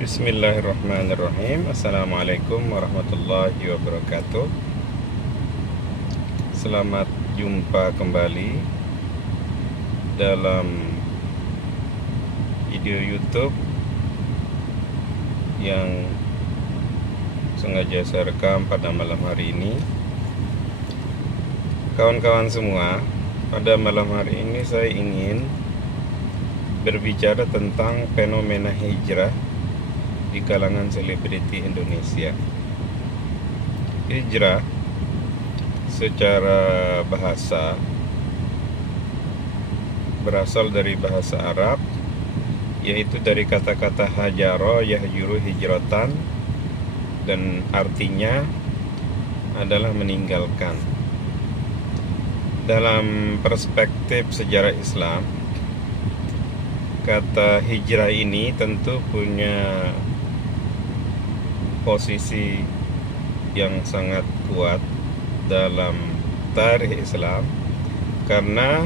Bismillahirrahmanirrahim. Assalamualaikum warahmatullahi wabarakatuh. Selamat jumpa kembali dalam video YouTube yang sengaja saya rekam pada malam hari ini. Kawan-kawan semua, pada malam hari ini saya ingin berbicara tentang fenomena hijrah di kalangan selebriti Indonesia. Hijrah secara bahasa berasal dari bahasa Arab, yaitu dari kata-kata hajaro yahjuru hijratan, dan artinya adalah meninggalkan. Dalam perspektif sejarah Islam, kata hijrah ini tentu punya posisi yang sangat kuat dalam tarikh Islam, karena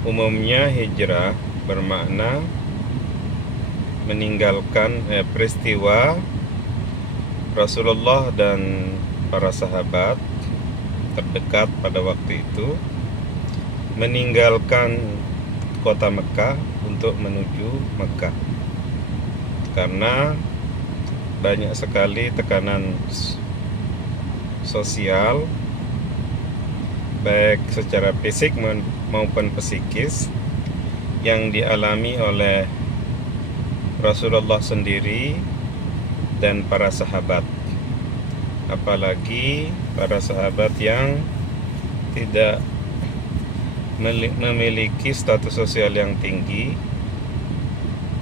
umumnya hijrah bermakna meninggalkan peristiwa Rasulullah dan para sahabat terdekat pada waktu itu meninggalkan kota Mekah untuk menuju Mekah, karena banyak sekali tekanan sosial baik secara fisik maupun psikis yang dialami oleh Rasulullah sendiri dan para sahabat, apalagi para sahabat yang tidak memiliki status sosial yang tinggi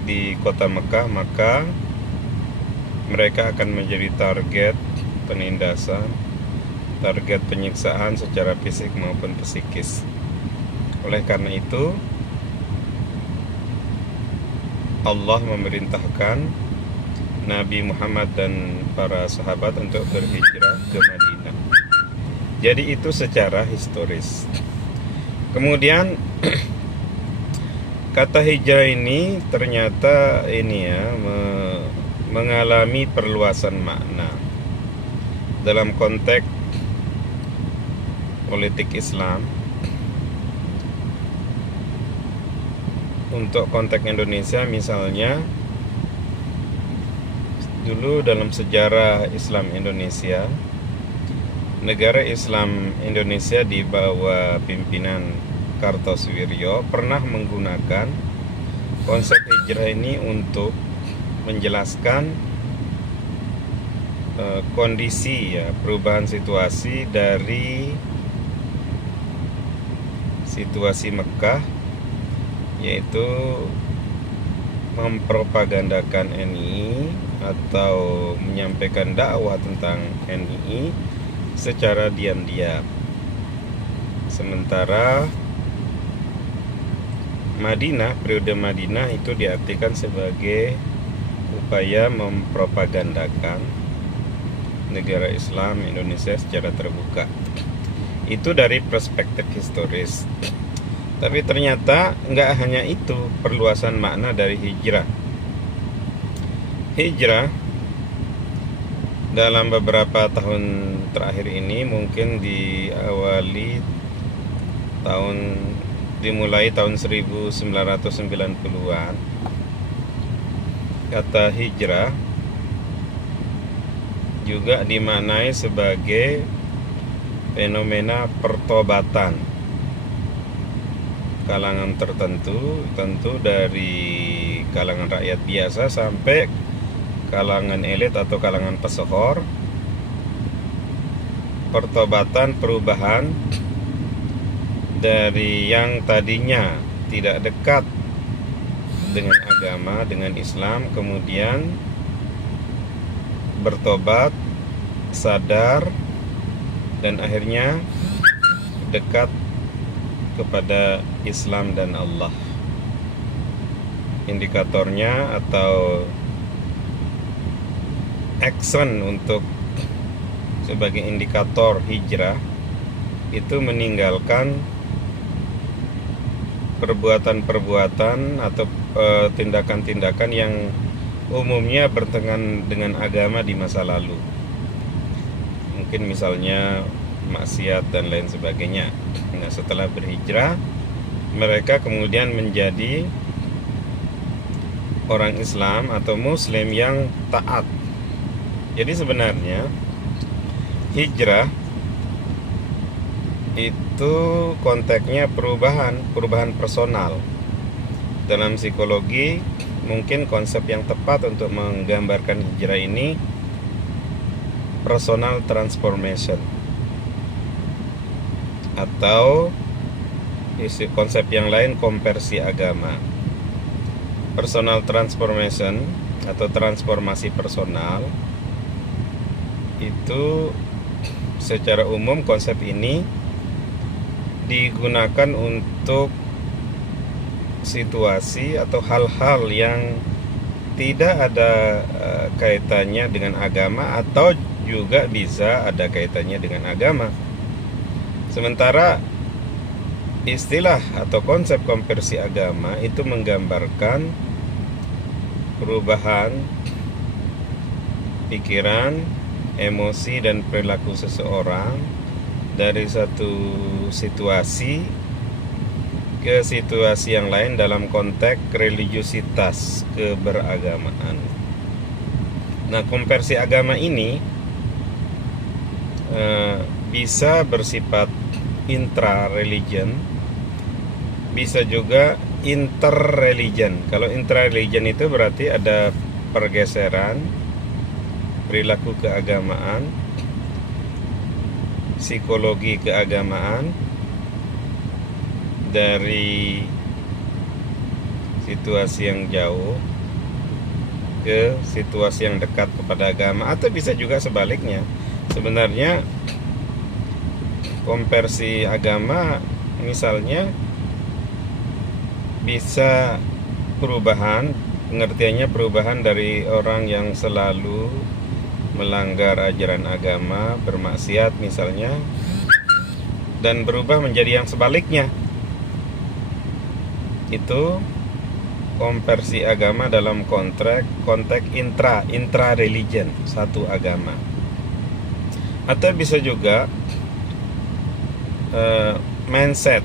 di kota Mekah, maka mereka akan menjadi target penindasan, target penyiksaan secara fisik maupun psikis. Oleh karena itu, Allah memerintahkan Nabi Muhammad dan para sahabat untuk berhijrah ke Madinah. Jadi itu secara historis. Kemudian kata hijrah ini ternyata mengalami perluasan makna dalam konteks politik Islam. Untuk konteks Indonesia misalnya, dulu dalam sejarah Islam Indonesia, negara Islam Indonesia di bawah pimpinan Kartosuwiryo pernah menggunakan konsep hijrah ini untuk menjelaskan kondisi perubahan situasi dari situasi Mekah, yaitu mempropagandakan NII atau menyampaikan dakwah tentang NII secara diam-diam. Sementara Madinah, periode Madinah itu diartikan sebagai upaya mempropagandakan negara Islam Indonesia secara terbuka. Itu dari perspektif historis. Tapi ternyata nggak hanya itu perluasan makna dari hijrah. Hijrah dalam beberapa tahun terakhir ini mungkin dimulai tahun 1990-an. Kata hijrah juga dimaknai sebagai fenomena pertobatan kalangan tertentu, tentu dari kalangan rakyat biasa sampai kalangan elit atau kalangan pesohor. Pertobatan, perubahan dari yang tadinya tidak dekat dengan agama, dengan Islam, kemudian bertobat, sadar, dan akhirnya dekat kepada Islam dan Allah. Indikatornya atau action untuk sebagai indikator hijrah itu meninggalkan perbuatan-perbuatan atau tindakan-tindakan yang umumnya bertentangan dengan agama di masa lalu. Mungkin misalnya maksiat dan lain sebagainya. Nah, setelah berhijrah, mereka kemudian menjadi orang Islam atau Muslim yang taat. Jadi sebenarnya hijrah itu konteksnya perubahan personal. Dalam psikologi, mungkin konsep yang tepat untuk menggambarkan hijrah ini personal transformation, atau konsep yang lain konversi agama. Personal transformation atau transformasi personal itu secara umum konsep ini digunakan untuk situasi atau hal-hal yang tidak ada kaitannya dengan agama, atau juga bisa ada kaitannya dengan agama. Sementara istilah atau konsep konversi agama itu menggambarkan perubahan pikiran, emosi, dan perilaku seseorang dari satu situasi ke situasi yang lain dalam konteks religiusitas keberagamaan. Nah, konversi agama ini bisa bersifat intra-religion, bisa juga inter-religion. Kalau intra-religion itu berarti ada pergeseran perilaku keagamaan, psikologi keagamaan dari situasi yang jauh ke situasi yang dekat kepada agama, atau bisa juga sebaliknya. Sebenarnya konversi agama misalnya bisa pengertiannya perubahan dari orang yang selalu melanggar ajaran agama, bermaksiat misalnya, dan berubah menjadi yang sebaliknya. Itu konversi agama dalam konteks intra-religion, satu agama. Atau bisa juga mindset,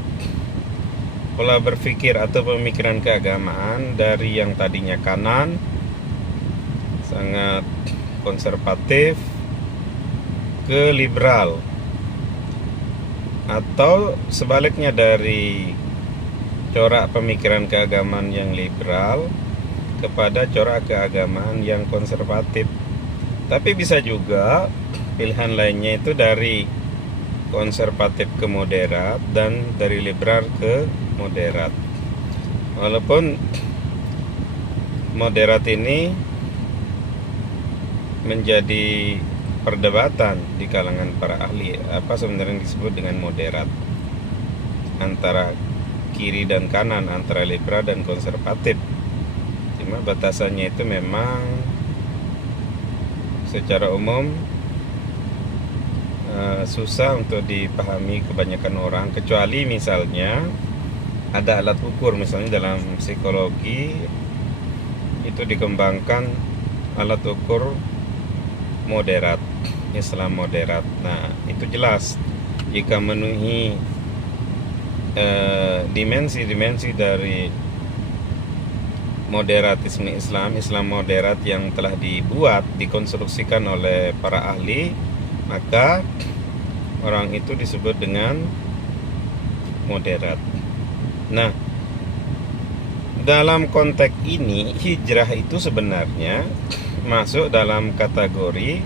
pola berpikir atau pemikiran keagamaan dari yang tadinya kanan, sangat konservatif, ke liberal, atau sebaliknya dari corak pemikiran keagamaan yang liberal kepada corak keagamaan yang konservatif. Tapi bisa juga pilihan lainnya itu dari konservatif ke moderat dan dari liberal ke moderat. Walaupun moderat ini menjadi perdebatan di kalangan para ahli, apa sebenarnya disebut dengan moderat, antara kiri dan kanan, antara liberal dan konservatif. Cuma batasannya itu memang secara umum susah untuk dipahami kebanyakan orang, kecuali misalnya ada alat ukur. Misalnya dalam psikologi itu dikembangkan alat ukur moderat, Islam moderat. Nah, itu jelas jika memenuhi dimensi-dimensi dari moderatisme Islam moderat yang telah dikonstruksikan oleh para ahli, maka orang itu disebut dengan moderat. Nah, dalam konteks ini hijrah itu sebenarnya masuk dalam kategori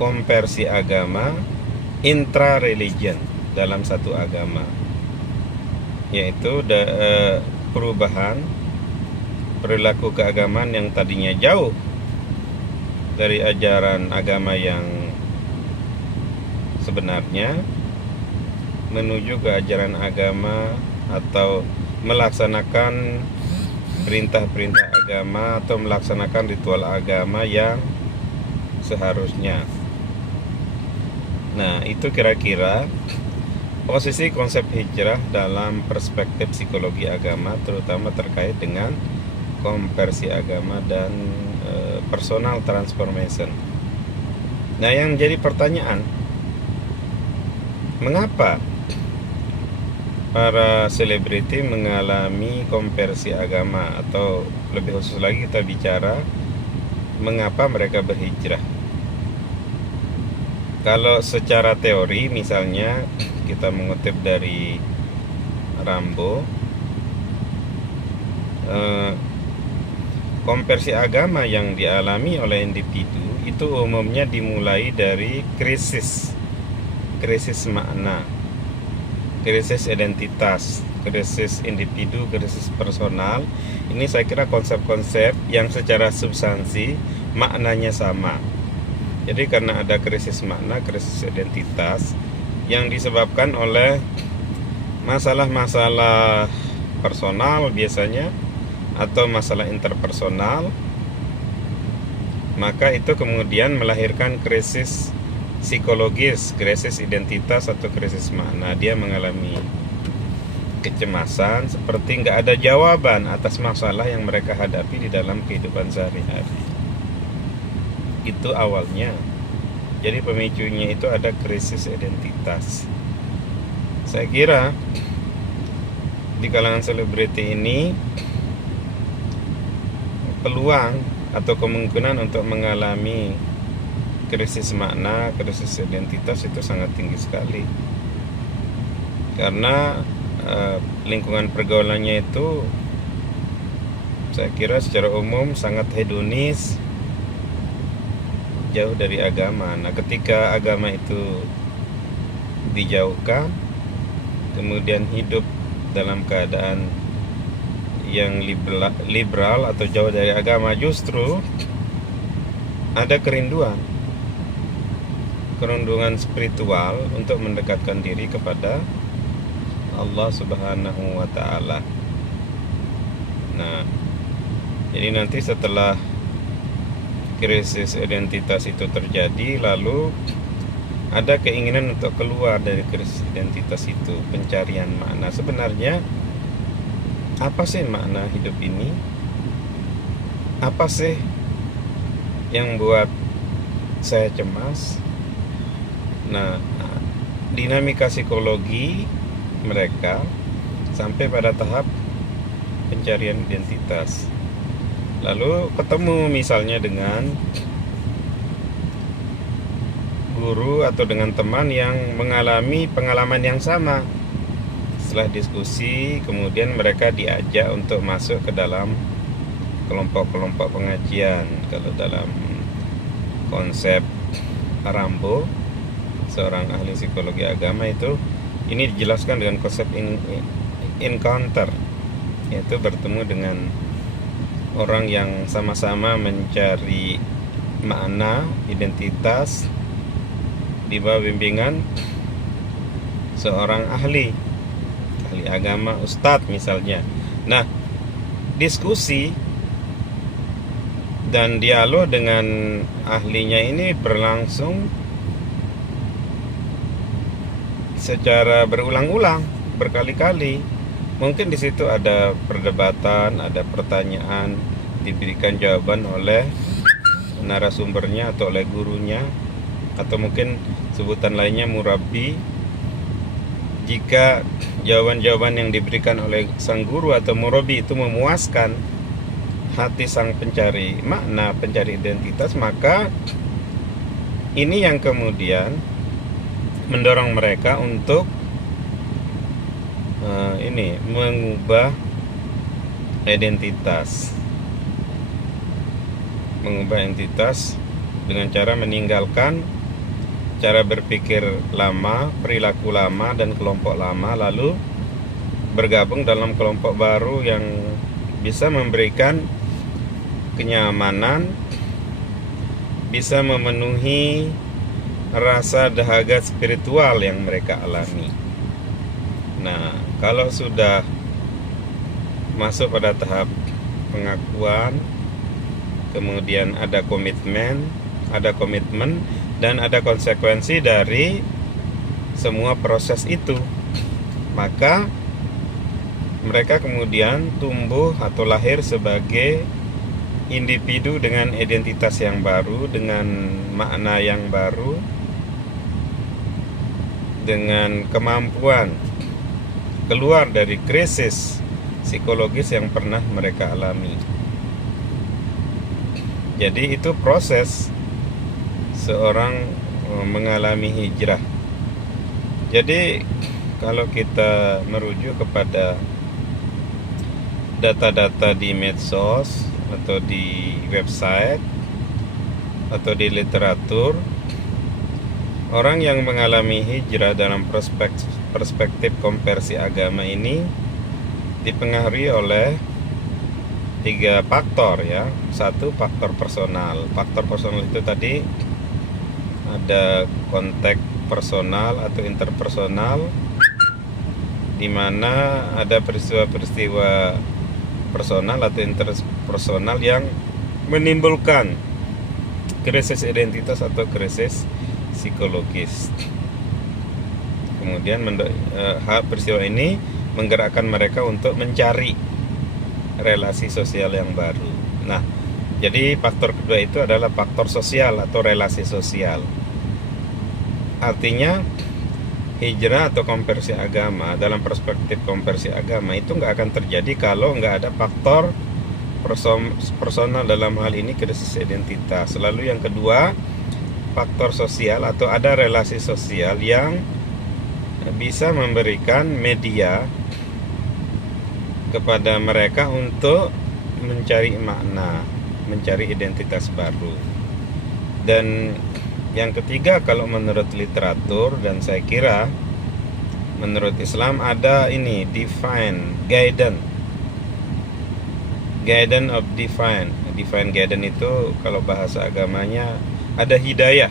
konversi agama intra-religion dalam satu agama, yaitu perubahan perilaku keagamaan yang tadinya jauh dari ajaran agama yang sebenarnya menuju ke ajaran agama, atau melaksanakan perintah-perintah agama, atau melaksanakan ritual agama yang seharusnya. Nah, itu kira-kira posisi konsep hijrah dalam perspektif psikologi agama, terutama terkait dengan konversi agama dan personal transformation. Nah, yang menjadi pertanyaan, mengapa para selebriti mengalami konversi agama, atau lebih khusus lagi kita bicara mengapa mereka berhijrah? Kalau secara teori, misalnya kita mengutip dari Rambo, konversi agama yang dialami oleh individu itu umumnya dimulai dari krisis makna, krisis identitas, krisis individu, krisis personal. Ini saya kira konsep-konsep yang secara substansi maknanya sama. Jadi karena ada krisis makna, krisis identitas yang disebabkan oleh masalah-masalah personal biasanya, atau masalah interpersonal, maka itu kemudian melahirkan krisis psikologis, krisis identitas atau krisis makna. Dia mengalami kecemasan seperti nggak ada jawaban atas masalah yang mereka hadapi di dalam kehidupan sehari-hari. Itu awalnya. Jadi pemicunya itu ada krisis identitas. Saya kira di kalangan selebriti ini peluang atau kemungkinan untuk mengalami krisis makna, krisis identitas itu sangat tinggi sekali. Karena lingkungan pergaulannya itu saya kira secara umum sangat hedonis, jauh dari agama. Nah, ketika agama itu dijauhkan, kemudian hidup dalam keadaan yang liberal atau jauh dari agama, justru ada kerinduan spiritual untuk mendekatkan diri kepada Allah Subhanahu wa Ta'ala. Nah, jadi nanti setelah krisis identitas itu terjadi, lalu ada keinginan untuk keluar dari krisis identitas itu, pencarian makna. Sebenarnya apa sih makna hidup ini? Apa sih yang buat saya cemas? Nah, dinamika psikologi mereka sampai pada tahap pencarian identitas. Lalu ketemu misalnya dengan guru atau dengan teman yang mengalami pengalaman yang sama. Setelah diskusi, kemudian mereka diajak untuk masuk ke dalam kelompok-kelompok pengajian. Kalau dalam konsep Rambo, seorang ahli psikologi agama, itu ini dijelaskan dengan konsep encounter, yaitu bertemu dengan orang yang sama-sama mencari makna, identitas di bawah bimbingan seorang ahli agama, ustadz misalnya. Nah, diskusi dan dialog dengan ahlinya ini berlangsung secara berulang-ulang, berkali-kali. Mungkin di situ ada perdebatan, ada pertanyaan, diberikan jawaban oleh narasumbernya atau oleh gurunya, atau mungkin sebutan lainnya murabbi. Jika jawaban-jawaban yang diberikan oleh sang guru atau murabbi itu memuaskan hati sang pencari makna, pencari identitas, maka ini yang kemudian mendorong mereka untuk mengubah identitas dengan cara meninggalkan cara berpikir lama, perilaku lama, dan kelompok lama, lalu bergabung dalam kelompok baru yang bisa memberikan kenyamanan, bisa memenuhi rasa dahaga spiritual yang mereka alami. Nah, kalau sudah masuk pada tahap pengakuan, kemudian ada komitmen, dan ada konsekuensi dari semua proses itu, maka mereka kemudian tumbuh atau lahir sebagai individu dengan identitas yang baru, dengan makna yang baru, dengan kemampuan keluar dari krisis psikologis yang pernah mereka alami. Jadi itu proses seorang mengalami hijrah. Jadi kalau kita merujuk kepada data-data di medsos atau di website atau di literatur, orang yang mengalami hijrah dalam perspektif konversi agama ini dipengaruhi oleh 3 faktor ya. Satu, faktor personal. Faktor personal itu tadi ada konteks personal atau interpersonal, di mana ada peristiwa-peristiwa personal atau interpersonal yang menimbulkan krisis identitas atau krisis psikologis. Kemudian peristiwa ini menggerakkan mereka untuk mencari relasi sosial yang baru. Nah, jadi faktor kedua itu adalah faktor sosial atau relasi sosial. Artinya hijrah atau konversi agama dalam perspektif konversi agama itu nggak akan terjadi kalau nggak ada faktor personal, dalam hal ini krisis identitas. Lalu yang kedua, faktor sosial atau ada relasi sosial yang bisa memberikan media kepada mereka untuk mencari makna, mencari identitas baru. Dan yang ketiga, kalau menurut literatur dan saya kira menurut Islam ada ini divine guidance of divine guidance. Itu kalau bahasa agamanya ada hidayah.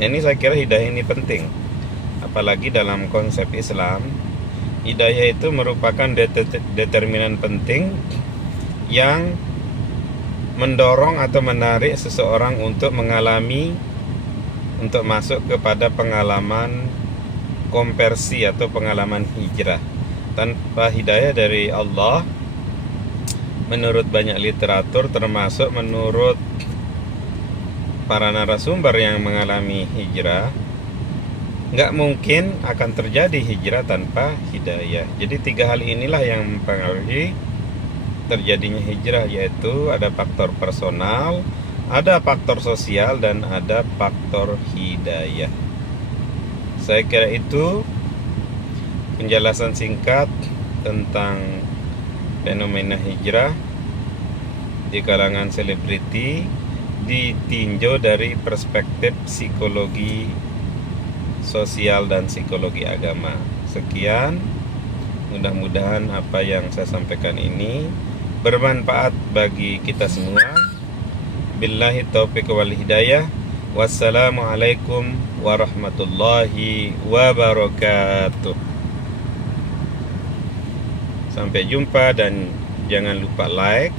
Ini saya kira hidayah ini penting, apalagi dalam konsep Islam. Hidayah itu merupakan determinan penting yang mendorong atau menarik seseorang untuk masuk kepada pengalaman konversi atau pengalaman hijrah. Tanpa hidayah dari Allah, menurut banyak literatur, termasuk menurut para narasumber yang mengalami hijrah, nggak mungkin akan terjadi hijrah tanpa hidayah. Jadi 3 hal inilah yang mempengaruhi terjadinya hijrah, yaitu ada faktor personal, ada faktor sosial, dan ada faktor hidayah. Saya kira itu penjelasan singkat tentang fenomena hijrah di kalangan selebriti ditinjau dari perspektif psikologi sosial dan psikologi agama. Sekian, mudah-mudahan apa yang saya sampaikan ini bermanfaat bagi kita semua. Billahi taufiq wal hidayah. Wassalamualaikum warahmatullahi wabarakatuh. Sampai jumpa, dan jangan lupa like,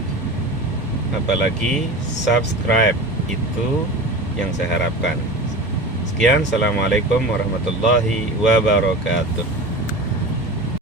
apalagi subscribe, itu yang saya harapkan. Sekian, assalamualaikum warahmatullahi wabarakatuh.